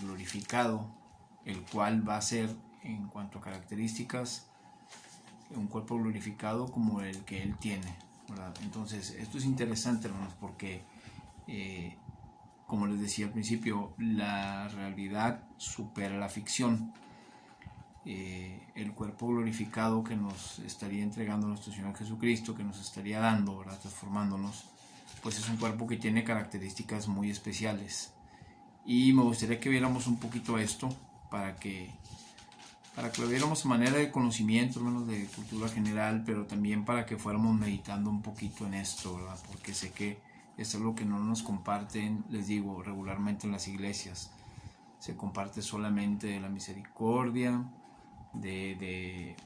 glorificado, el cual va a ser, en cuanto a características, un cuerpo glorificado como el que Él tiene, ¿verdad? Entonces, esto es interesante, hermanos, porque como les decía al principio, la realidad supera la ficción. El cuerpo glorificado que nos estaría entregando nuestro Señor Jesucristo, que nos estaría dando, ¿verdad?, transformándonos, pues es un cuerpo que tiene características muy especiales. Y me gustaría que viéramos un poquito esto para que lo viéramos a manera de conocimiento, menos de cultura general, pero también para que fuéramos meditando un poquito en esto, ¿verdad? Porque sé que esto es lo que no nos comparten, les digo, regularmente en las iglesias. Se comparte solamente de la misericordia,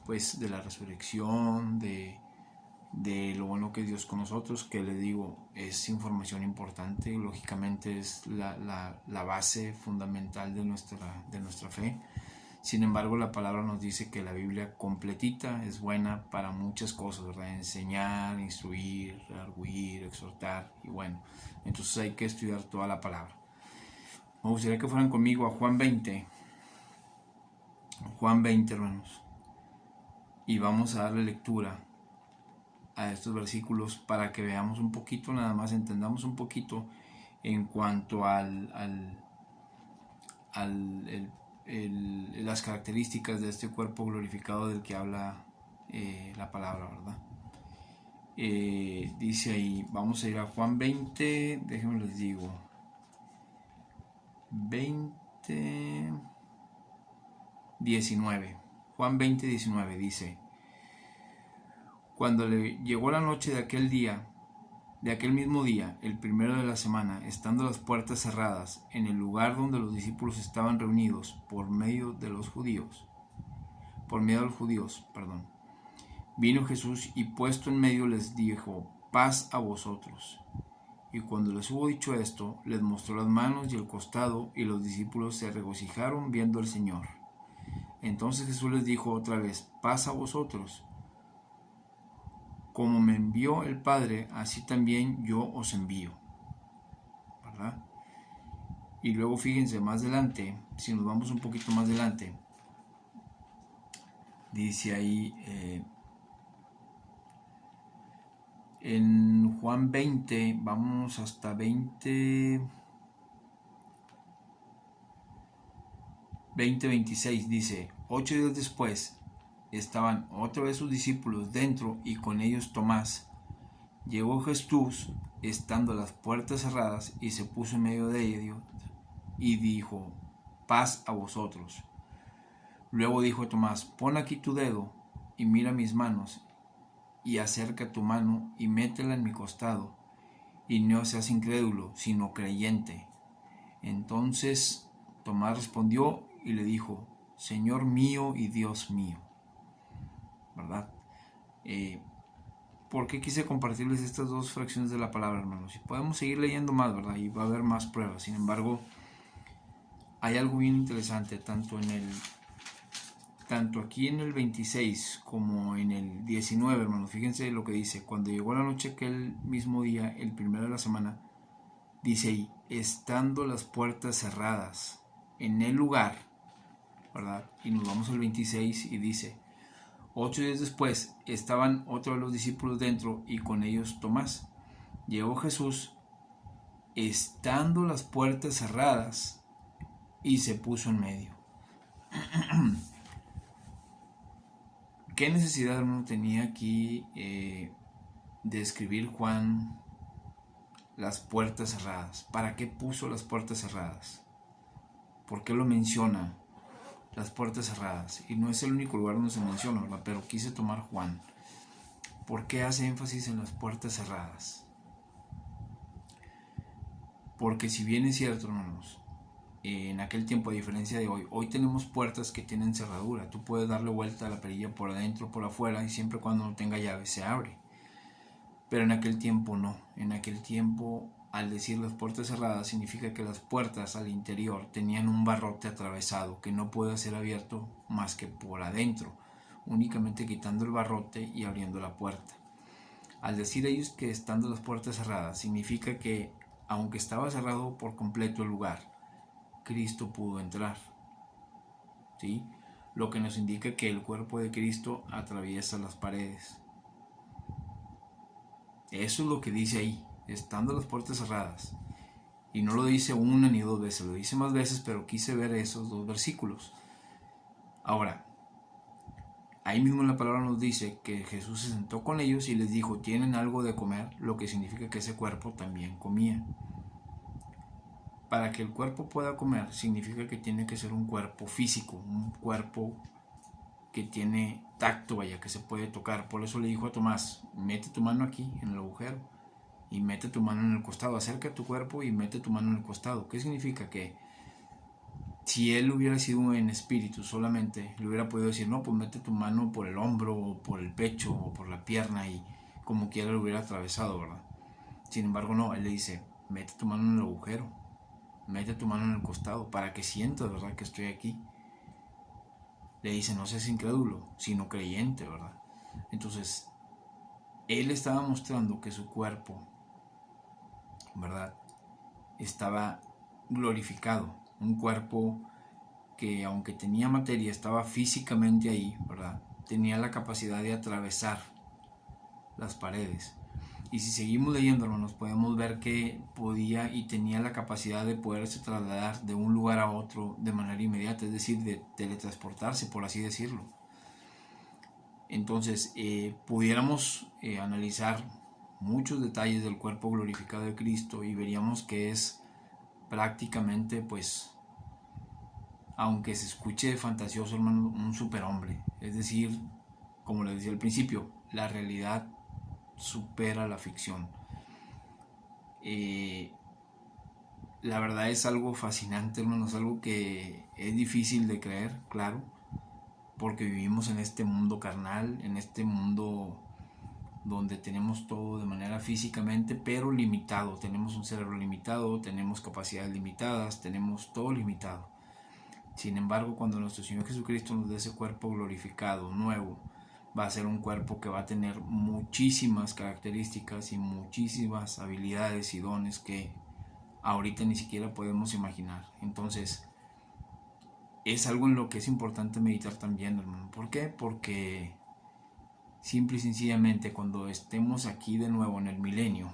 pues, de la resurrección, de lo bueno que es Dios con nosotros, que les digo, es información importante, lógicamente es la base fundamental de nuestra fe. Sin embargo, la palabra nos dice que la Biblia completita es buena para muchas cosas, ¿verdad? Enseñar, instruir, redarguir, exhortar, y bueno, entonces hay que estudiar toda la palabra. Me gustaría que fueran conmigo a Juan 20, hermanos, y vamos a darle lectura a estos versículos para que veamos un poquito, nada más entendamos un poquito en cuanto a las características de este cuerpo glorificado del que habla la palabra, ¿verdad? Dice ahí, vamos a ir a Juan 20, déjenme les digo, 19. Juan 20, 19 dice: cuando le llegó la noche de aquel mismo día, el primero de la semana, estando las puertas cerradas, en el lugar donde los discípulos estaban reunidos por medio de los judíos, vino Jesús y puesto en medio les dijo: paz a vosotros. Y cuando les hubo dicho esto, les mostró las manos y el costado, y los discípulos se regocijaron viendo al Señor. Entonces Jesús les dijo otra vez: paz a vosotros. Como me envió el Padre, así también yo os envío, ¿verdad? Y luego fíjense más adelante, si nos vamos un poquito más adelante, dice ahí en Juan 20, vamos hasta 26, dice: 8 días después estaban otra vez sus discípulos dentro, y con ellos Tomás. Llegó Jesús, estando las puertas cerradas, y se puso en medio de ellos, y dijo: paz a vosotros. Luego dijo a Tomás: pon aquí tu dedo, y mira mis manos, y acerca tu mano, y métela en mi costado, y no seas incrédulo, sino creyente. Entonces Tomás respondió y le dijo: Señor mío y Dios mío, ¿verdad? ¿Por qué quise compartirles estas dos fracciones de la palabra, hermanos? Y podemos seguir leyendo más, ¿verdad? Y va a haber más pruebas. Sin embargo, hay algo bien interesante, tanto aquí en el 26 como en el 19, hermanos. Fíjense lo que dice: cuando llegó la noche aquel mismo día, el primero de la semana, dice ahí, estando las puertas cerradas en el lugar ¿verdad? Y nos vamos al 26 y dice: 8 días después estaban otros de los discípulos dentro y con ellos Tomás. Llegó Jesús estando las puertas cerradas y se puso en medio. ¿Qué necesidad, hermano, tenía aquí de escribir Juan las puertas cerradas? ¿Para qué puso las puertas cerradas? ¿Por qué lo menciona las puertas cerradas? Y no es el único lugar donde se menciona, ¿verdad? Pero quise tomar Juan. ¿Por qué hace énfasis en las puertas cerradas? Porque si bien es cierto, hermanos, en aquel tiempo, a diferencia de hoy tenemos puertas que tienen cerradura. Tú puedes darle vuelta a la perilla por adentro, por afuera, y siempre cuando no tenga llave se abre. Pero en aquel tiempo no. En aquel tiempo, al decir las puertas cerradas, significa que las puertas al interior tenían un barrote atravesado que no puede ser abierto más que por adentro, únicamente quitando el barrote y abriendo la puerta. Al decir ellos que estando las puertas cerradas, significa que aunque estaba cerrado por completo el lugar, Cristo pudo entrar, ¿sí? Lo que nos indica que el cuerpo de Cristo atraviesa las paredes. Eso es lo que dice ahí, estando las puertas cerradas. Y no lo dice una ni dos veces, lo dice más veces, pero quise ver esos dos versículos. Ahora, ahí mismo en la palabra nos dice que Jesús se sentó con ellos y les dijo: ¿tienen algo de comer? Lo que significa que ese cuerpo también comía. Para que el cuerpo pueda comer, significa que tiene que ser un cuerpo físico, un cuerpo que tiene tacto, vaya, que se puede tocar. Por eso le dijo a Tomás: mete tu mano aquí en el agujero y mete tu mano en el costado, acerca tu cuerpo y mete tu mano en el costado. ¿Qué significa? Que si él hubiera sido en espíritu solamente, le hubiera podido decir: no, pues mete tu mano por el hombro o por el pecho o por la pierna, y como quiera lo hubiera atravesado, ¿verdad? Sin embargo no, él le dice: mete tu mano en el agujero, mete tu mano en el costado, para que sientas, ¿verdad?, que estoy aquí. Le dice: no seas incrédulo, sino creyente, ¿verdad? Entonces, él estaba mostrando que su cuerpo, ¿verdad?, estaba glorificado. Un cuerpo que, aunque tenía materia, estaba físicamente ahí, ¿verdad?, tenía la capacidad de atravesar las paredes. Y si seguimos leyendo, hermanos, podemos ver que podía y tenía la capacidad de poderse trasladar de un lugar a otro de manera inmediata, es decir, de teletransportarse, por así decirlo. Entonces, pudiéramos analizar muchos detalles del cuerpo glorificado de Cristo y veríamos que es prácticamente, pues, aunque se escuche fantasioso, hermano, un superhombre. Es decir, como les decía al principio, la realidad supera la ficción. La verdad es algo fascinante, hermanos, algo que es difícil de creer, claro, porque vivimos en este mundo carnal, en este mundo donde tenemos todo de manera físicamente, pero limitado. Tenemos un cerebro limitado, tenemos capacidades limitadas, tenemos todo limitado. Sin embargo, cuando nuestro Señor Jesucristo nos dé ese cuerpo glorificado, nuevo, va a ser un cuerpo que va a tener muchísimas características y muchísimas habilidades y dones que ahorita ni siquiera podemos imaginar. Entonces, es algo en lo que es importante meditar también, hermano. ¿Por qué? Porque simple y sencillamente, cuando estemos aquí de nuevo en el milenio,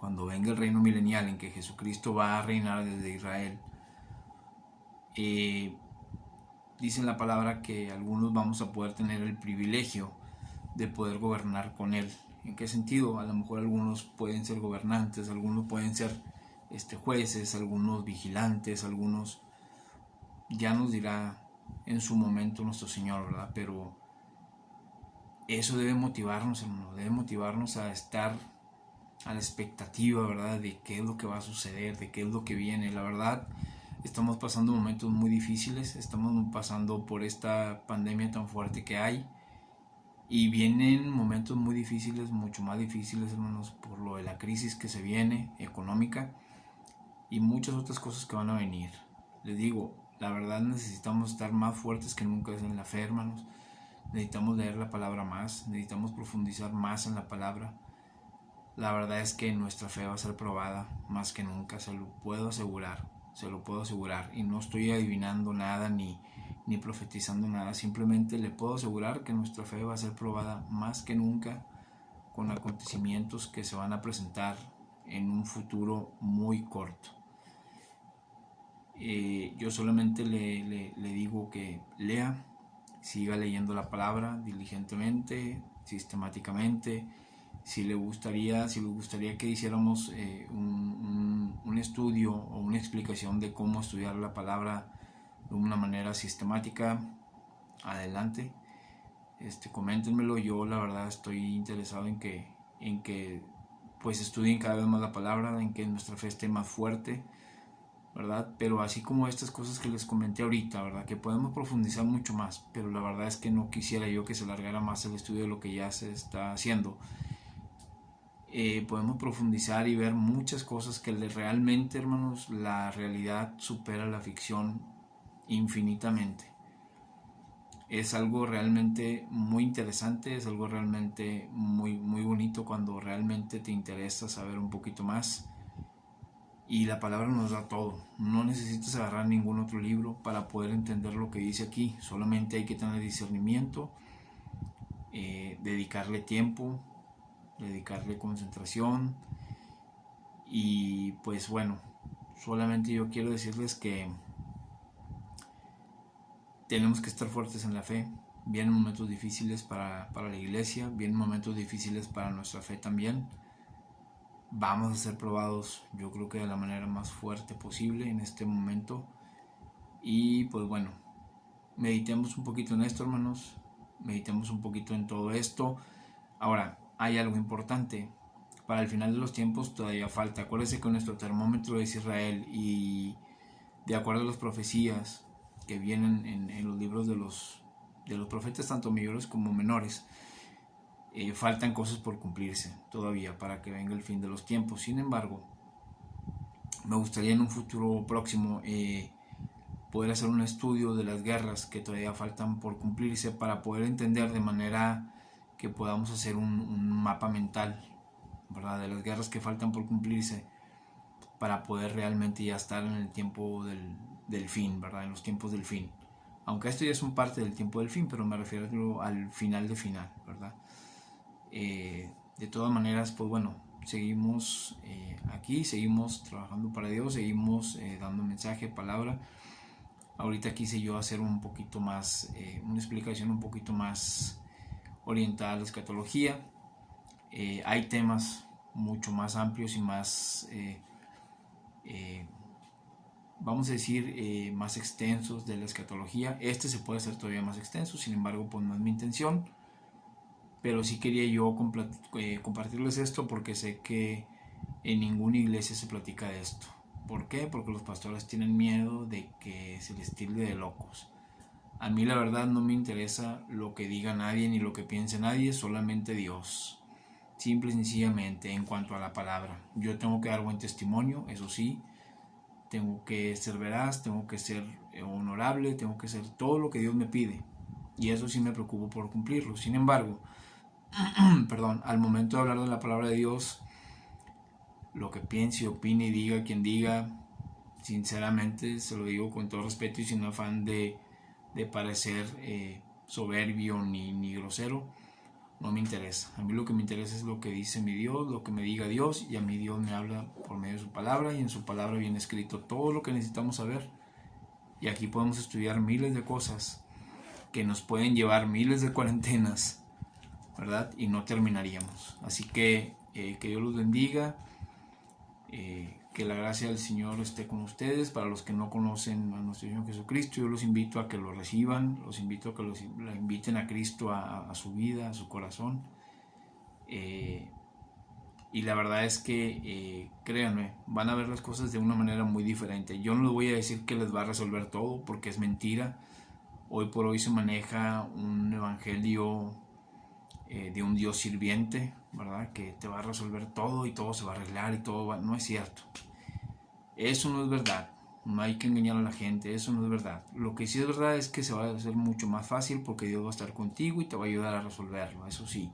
cuando venga el reino milenial en que Jesucristo va a reinar desde Israel, dice en la palabra que algunos vamos a poder tener el privilegio de poder gobernar con Él. ¿En qué sentido? A lo mejor algunos pueden ser gobernantes, algunos pueden ser jueces, algunos vigilantes, algunos, ya nos dirá en su momento nuestro Señor, ¿verdad? Pero eso debe motivarnos, hermano, debe motivarnos a estar a la expectativa, ¿verdad?, de qué es lo que va a suceder, de qué es lo que viene. La verdad, estamos pasando momentos muy difíciles, estamos pasando por esta pandemia tan fuerte que hay, y vienen momentos muy difíciles, mucho más difíciles, hermanos, por lo de la crisis que se viene, económica, y muchas otras cosas que van a venir. Les digo, la verdad necesitamos estar más fuertes que nunca en la fe, hermanos. Necesitamos leer la palabra más, necesitamos profundizar más en la palabra. La verdad es que nuestra fe va a ser probada más que nunca, se lo puedo asegurar. se lo puedo asegurar, y no estoy adivinando nada ni profetizando nada, simplemente le puedo asegurar que nuestra fe va a ser probada más que nunca con acontecimientos que se van a presentar en un futuro muy corto. Yo solamente le digo que lea, siga leyendo la palabra diligentemente, sistemáticamente. Si les gustaría que hiciéramos un estudio o una explicación de cómo estudiar la palabra de una manera sistemática, adelante, coméntenmelo. Yo la verdad estoy interesado en que pues estudien cada vez más la palabra, en que nuestra fe esté más fuerte, ¿verdad? Pero así como estas cosas que les comenté ahorita, ¿verdad? Que podemos profundizar mucho más, pero la verdad es que no quisiera yo que se alargara más el estudio de lo que ya se está haciendo. Podemos profundizar y ver muchas cosas que realmente, hermanos, la realidad supera la ficción infinitamente. Es algo realmente muy interesante, es algo realmente muy, muy bonito cuando realmente te interesa saber un poquito más. Y la palabra nos da todo. No necesitas agarrar ningún otro libro para poder entender lo que dice aquí. Solamente hay que tener discernimiento, dedicarle tiempo, dedicarle concentración. Y pues bueno, solamente yo quiero decirles que tenemos que estar fuertes en la fe. Vienen momentos difíciles para la iglesia, vienen momentos difíciles para nuestra fe también. Vamos a ser probados, yo creo que de la manera más fuerte posible en este momento. Y pues bueno, meditemos un poquito en esto, hermanos. Meditemos un poquito en todo esto. Ahora, hay algo importante. Para el final de los tiempos todavía falta. Acuérdense que nuestro termómetro es Israel, y de acuerdo a las profecías que vienen en los libros de los profetas, tanto mayores como menores, faltan cosas por cumplirse todavía para que venga el fin de los tiempos. Sin embargo, me gustaría en un futuro próximo poder hacer un estudio de las guerras que todavía faltan por cumplirse, para poder entender de manera que podamos hacer un mapa mental, ¿verdad?, de las guerras que faltan por cumplirse, para poder realmente ya estar en el tiempo del fin, ¿verdad?, en los tiempos del fin. Aunque esto ya es un parte del tiempo del fin, pero me refiero al final de final, ¿verdad? De todas maneras, pues bueno, seguimos aquí, seguimos trabajando para Dios, seguimos dando mensaje, palabra. Ahorita quise yo hacer un poquito más, una explicación un poquito más orientada a la escatología. Hay temas mucho más amplios y más, vamos a decir, más extensos de la escatología. Se puede hacer todavía más extenso, sin embargo, pues no es mi intención. Pero sí quería yo compartirles esto, porque sé que en ninguna iglesia se platica de esto. ¿Por qué? Porque los pastores tienen miedo de que se les tilde de locos. A mí la verdad no me interesa lo que diga nadie ni lo que piense nadie, solamente Dios. Simple y sencillamente, en cuanto a la palabra. Yo tengo que dar buen testimonio, eso sí. Tengo que ser veraz, tengo que ser honorable, tengo que ser todo lo que Dios me pide. Y eso sí me preocupo por cumplirlo. Sin embargo, al momento de hablar de la palabra de Dios, lo que piense, opine y diga quien diga, sinceramente se lo digo con todo respeto y sin afán de parecer soberbio ni grosero, no me interesa. A mí lo que me interesa es lo que dice mi Dios, lo que me diga Dios, y a mí Dios me habla por medio de su palabra, y en su palabra viene escrito todo lo que necesitamos saber. Y aquí podemos estudiar miles de cosas que nos pueden llevar miles de cuarentenas, ¿verdad? Y no terminaríamos. Así que Dios los bendiga, que la gracia del Señor esté con ustedes. Para los que no conocen a nuestro Señor Jesucristo, yo los invito a que lo reciban, los invito a que lo inviten a Cristo a su vida, a su corazón. Y la verdad es que, créanme, van a ver las cosas de una manera muy diferente. Yo no les voy a decir que les va a resolver todo, porque es mentira. Hoy por hoy se maneja un evangelio de un Dios sirviente, ¿verdad?, que te va a resolver todo y todo se va a arreglar y todo va... No es cierto. Eso no es verdad. No hay que engañar a la gente, eso no es verdad. Lo que sí es verdad es que se va a hacer mucho más fácil, porque Dios va a estar contigo y te va a ayudar a resolverlo, eso sí.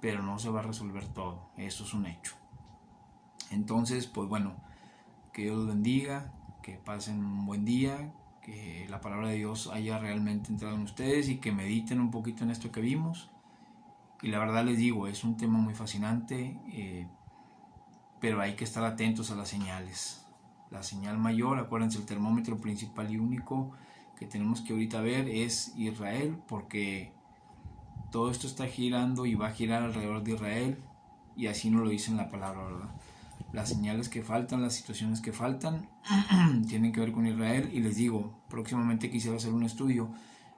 Pero no se va a resolver todo, eso es un hecho. Entonces, pues bueno, que Dios los bendiga, que pasen un buen día, que la palabra de Dios haya realmente entrado en ustedes y que mediten un poquito en esto que vimos. Y la verdad les digo, es un tema muy fascinante, pero hay que estar atentos a las señales. La señal mayor, acuérdense, el termómetro principal y único que tenemos que ahorita ver es Israel, porque todo esto está girando y va a girar alrededor de Israel, y así nos lo dice en la palabra, ¿verdad? Las señales que faltan, las situaciones que faltan tienen que ver con Israel. Y les digo, próximamente quisiera hacer un estudio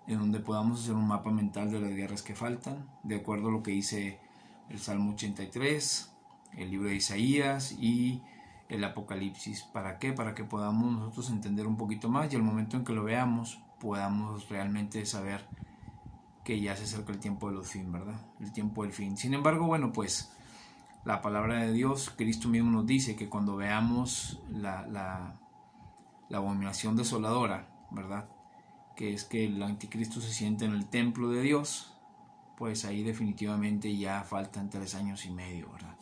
en donde podamos hacer un mapa mental de las guerras que faltan, de acuerdo a lo que dice el Salmo 83, el libro de Isaías y el Apocalipsis. ¿Para qué? Para que podamos nosotros entender un poquito más, y al momento en que lo veamos podamos realmente saber que ya se acerca el tiempo de los fin, ¿verdad? El tiempo del fin. Sin embargo, bueno, pues la palabra de Dios, Cristo mismo nos dice que cuando veamos la abominación desoladora, ¿verdad? Que es que el anticristo se siente en el templo de Dios, pues ahí definitivamente ya faltan 3 años y medio, ¿verdad?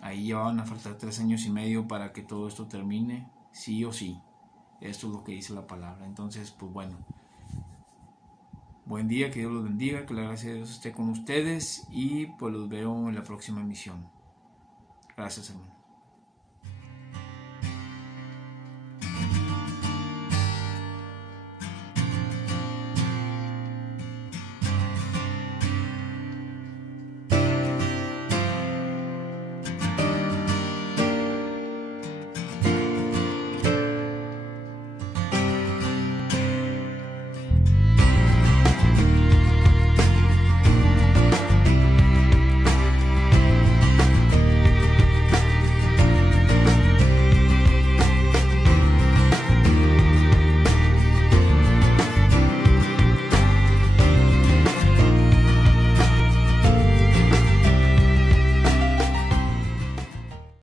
Ahí ya van a faltar 3 años y medio para que todo esto termine, sí o sí. Esto es lo que dice la palabra. Entonces, pues bueno, buen día, que Dios los bendiga, que la gracia de Dios esté con ustedes, y pues los veo en la próxima emisión. Gracias, hermano.